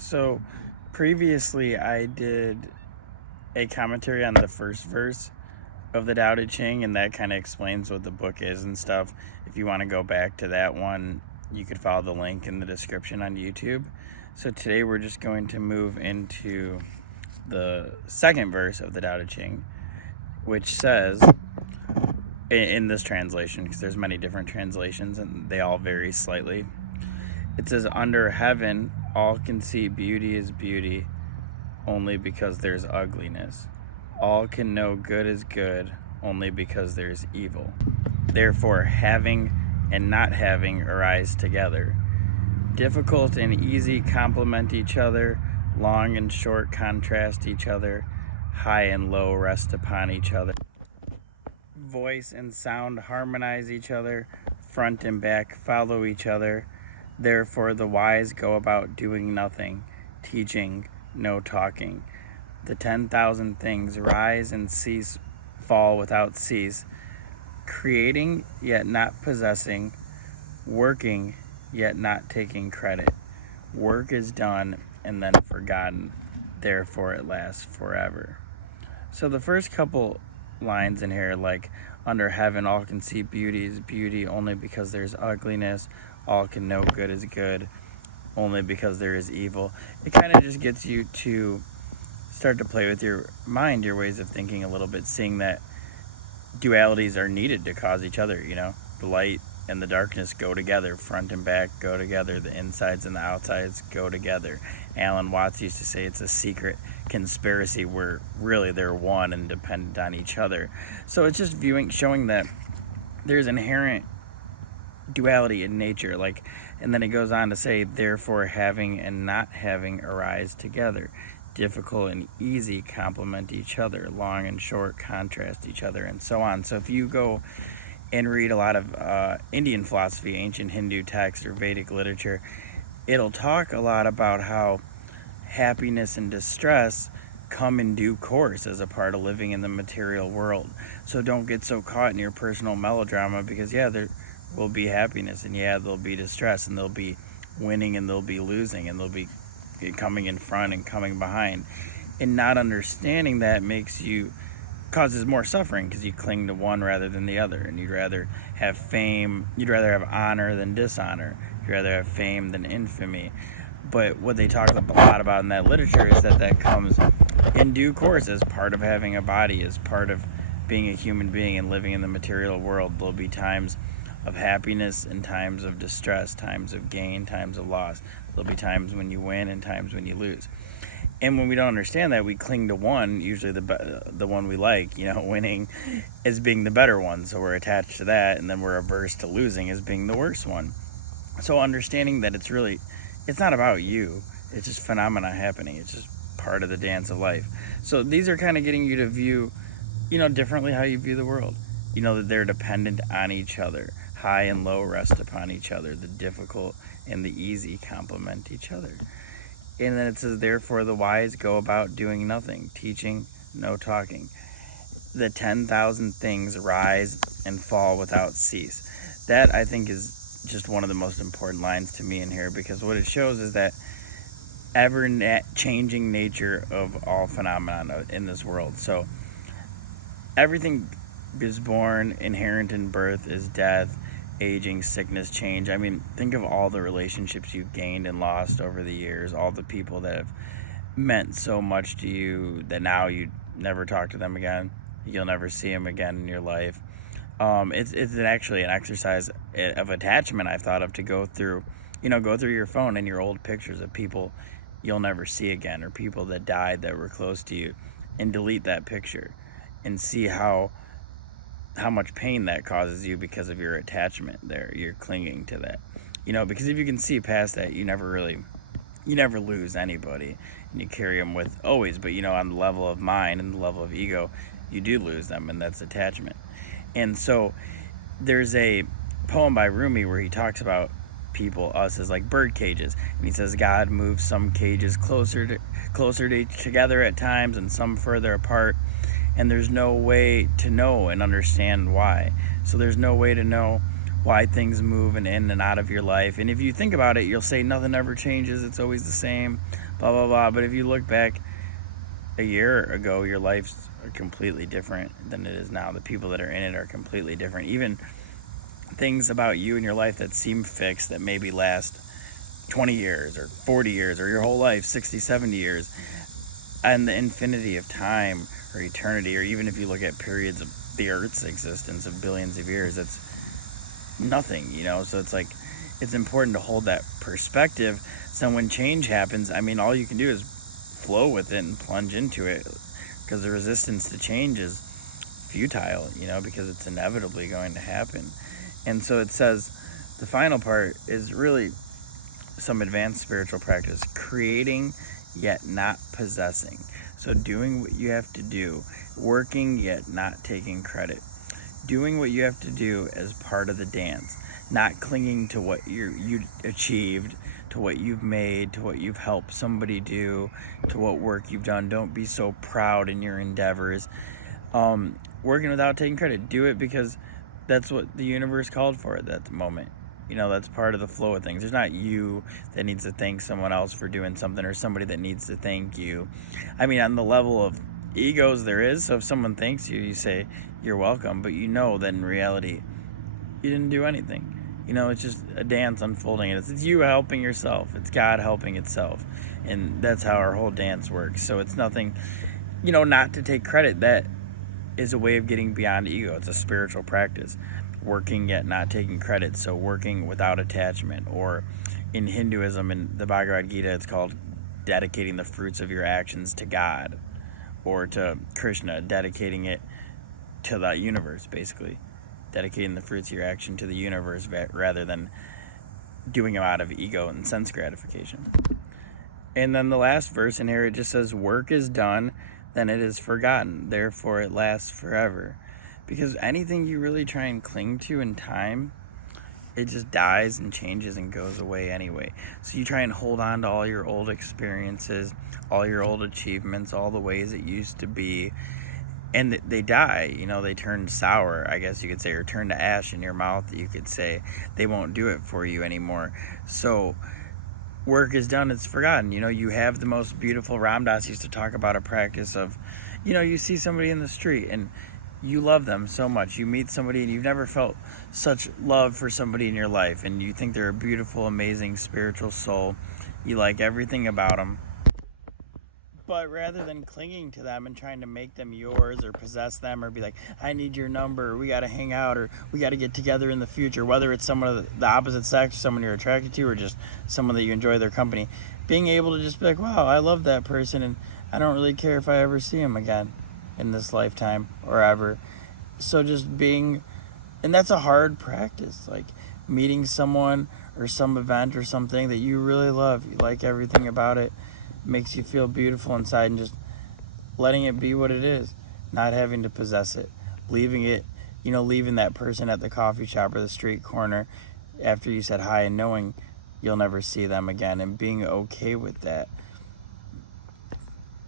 So previously I did a commentary on the first verse of the Tao De Ching, and that kind of explains what the book is and stuff. If you want to go back to that one, you could follow the link in the description on YouTube. So today we're just going to move into the second verse of the Tao De Ching, which says, in this translation, because there's many different translations and they all vary slightly, it says, "Under heaven, all can see beauty is beauty only because there's ugliness. All can know good is good only because there's evil. Therefore, having and not having arise together. Difficult and easy complement each other. Long and short contrast each other. High and low rest upon each other. Voice and sound harmonize each other. Front and back follow each other. Therefore, the wise go about doing nothing, teaching, no talking. The 10,000 things rise and cease, fall without cease, creating yet not possessing, working yet not taking credit. Work is done and then forgotten, therefore it lasts forever." So the first couple lines in here, like, "Under heaven all can see beauty is beauty only because there's ugliness. All can know good is good only because there is evil." It kind of just gets you to start to play with your mind, your ways of thinking a little bit, seeing that dualities are needed to cause each other. The light and the darkness go together, front and back go together, the insides and the outsides go together. Alan Watts used to say it's a secret conspiracy where really they're one and dependent on each other. So it's just showing that there's inherent duality in nature, and then it goes on to say, "Therefore, having and not having arise together. Difficult and easy complement each other. Long and short contrast each other," and so on. So if you go and read a lot of Indian philosophy, ancient Hindu texts, or Vedic literature, it'll talk a lot about how happiness and distress come in due course as a part of living in the material world. So don't get so caught in your personal melodrama, because there will be happiness, and there'll be distress, and there'll be winning and there'll be losing, and there'll be coming in front and coming behind. And not understanding that causes more suffering, because you cling to one rather than the other, and you'd rather have fame, you'd rather have honor than dishonor, you'd rather have fame than infamy. But what they talk a lot about in that literature is that comes in due course as part of having a body, as part of being a human being and living in the material world. There'll be times of happiness and times of distress, times of gain, times of loss. There'll be times when you win and times when you lose. And when we don't understand that, we cling to one, usually the one we like, winning as being the better one. So we're attached to that, and then we're averse to losing as being the worst one. So understanding that it's not about you. It's just phenomena happening. It's just part of the dance of life. So these are kind of getting you to view, differently how you view the world. That they're dependent on each other. High and low rest upon each other. The difficult and the easy complement each other. And then it says, "Therefore the wise go about doing nothing, teaching, no talking. The 10,000 things rise and fall without cease." That, I think, is just one of the most important lines to me in here, because what it shows is that ever-changing nature of all phenomena in this world. So everything is born, inherent in birth is death, aging, sickness, change. I mean, think of all the relationships you've gained and lost over the years, all the people that have meant so much to you that now you never talk to them again, you'll never see them again in your life. It's actually an exercise of attachment I've thought of, to go through your phone and your old pictures of people you'll never see again, or people that died that were close to you, and delete that picture and see how much pain that causes you because of your attachment there. You're clinging to that, because if you can see past that, you never lose anybody, and you carry them with always. But on the level of mind and the level of ego, you do lose them, and that's attachment. And so there's a poem by Rumi where he talks about us as like bird cages, and he says God moves some cages closer together at times, and some further apart, and there's no way to know and understand why. So there's no way to know why things move in and out of your life. And if you think about it, you'll say nothing ever changes, it's always the same, blah blah blah. But if you look back a year ago, your life's completely different than it is now. The people that are in it are completely different. Even things about you and your life that seem fixed, that maybe last 20 years or 40 years or your whole life, 60, 70 years, and the infinity of time or eternity, or even if you look at periods of the Earth's existence of billions of years, it's nothing, So it's like, it's important to hold that perspective. So when change happens, I mean, all you can do is flow with it and plunge into it, because the resistance to change is futile, because it's inevitably going to happen. And so it says the final part is really some advanced spiritual practice: creating yet not possessing. So doing what you have to do, working yet not taking credit, doing what you have to do as part of the dance, not clinging to what you achieved, to what you've made, to what you've helped somebody do, to what work you've done. Don't be so proud in your endeavors. Working without taking credit. Do it because that's what the universe called for at that moment. That's part of the flow of things. There's not you that needs to thank someone else for doing something, or somebody that needs to thank you. I mean, on the level of egos there is, so if someone thanks you, you say you're welcome, but that in reality you didn't do anything. It's just a dance unfolding. It's you helping yourself. It's God helping itself. And that's how our whole dance works. So it's nothing, not to take credit. That is a way of getting beyond ego. It's a spiritual practice. Working yet not taking credit. So working without attachment. Or in Hinduism, in the Bhagavad Gita, it's called dedicating the fruits of your actions to God. Or to Krishna, dedicating it to the universe, basically. Dedicating the fruits of your action to the universe rather than doing them out of ego and sense gratification. And then the last verse in here, it just says, work is done, then it is forgotten, therefore it lasts forever. Because anything you really try and cling to in time, it just dies and changes and goes away anyway. So you try and hold on to all your old experiences, all your old achievements, all the ways it used to be, and they die, they turn sour, I guess you could say, or turn to ash in your mouth, you could say. They won't do it for you anymore. So work is done, it's forgotten. You have the most beautiful, Ram Dass used to talk about a practice of, you see somebody in the street and you love them so much. You meet somebody and you've never felt such love for somebody in your life, and you think they're a beautiful, amazing spiritual soul. You like everything about them. But rather than clinging to them and trying to make them yours or possess them, or be like, I need your number, or we got to hang out, or we got to get together in the future, whether it's someone of the opposite sex, someone you're attracted to, or just someone that you enjoy their company, being able to just be like, wow, I love that person, and I don't really care if I ever see him again in this lifetime or ever. So just being, and that's a hard practice, like meeting someone or some event or something that you really love, you like everything about it, makes you feel beautiful inside, and just letting it be what it is, not having to possess it, leaving it, leaving that person at the coffee shop or the street corner after you said hi, and knowing you'll never see them again, and being okay with that.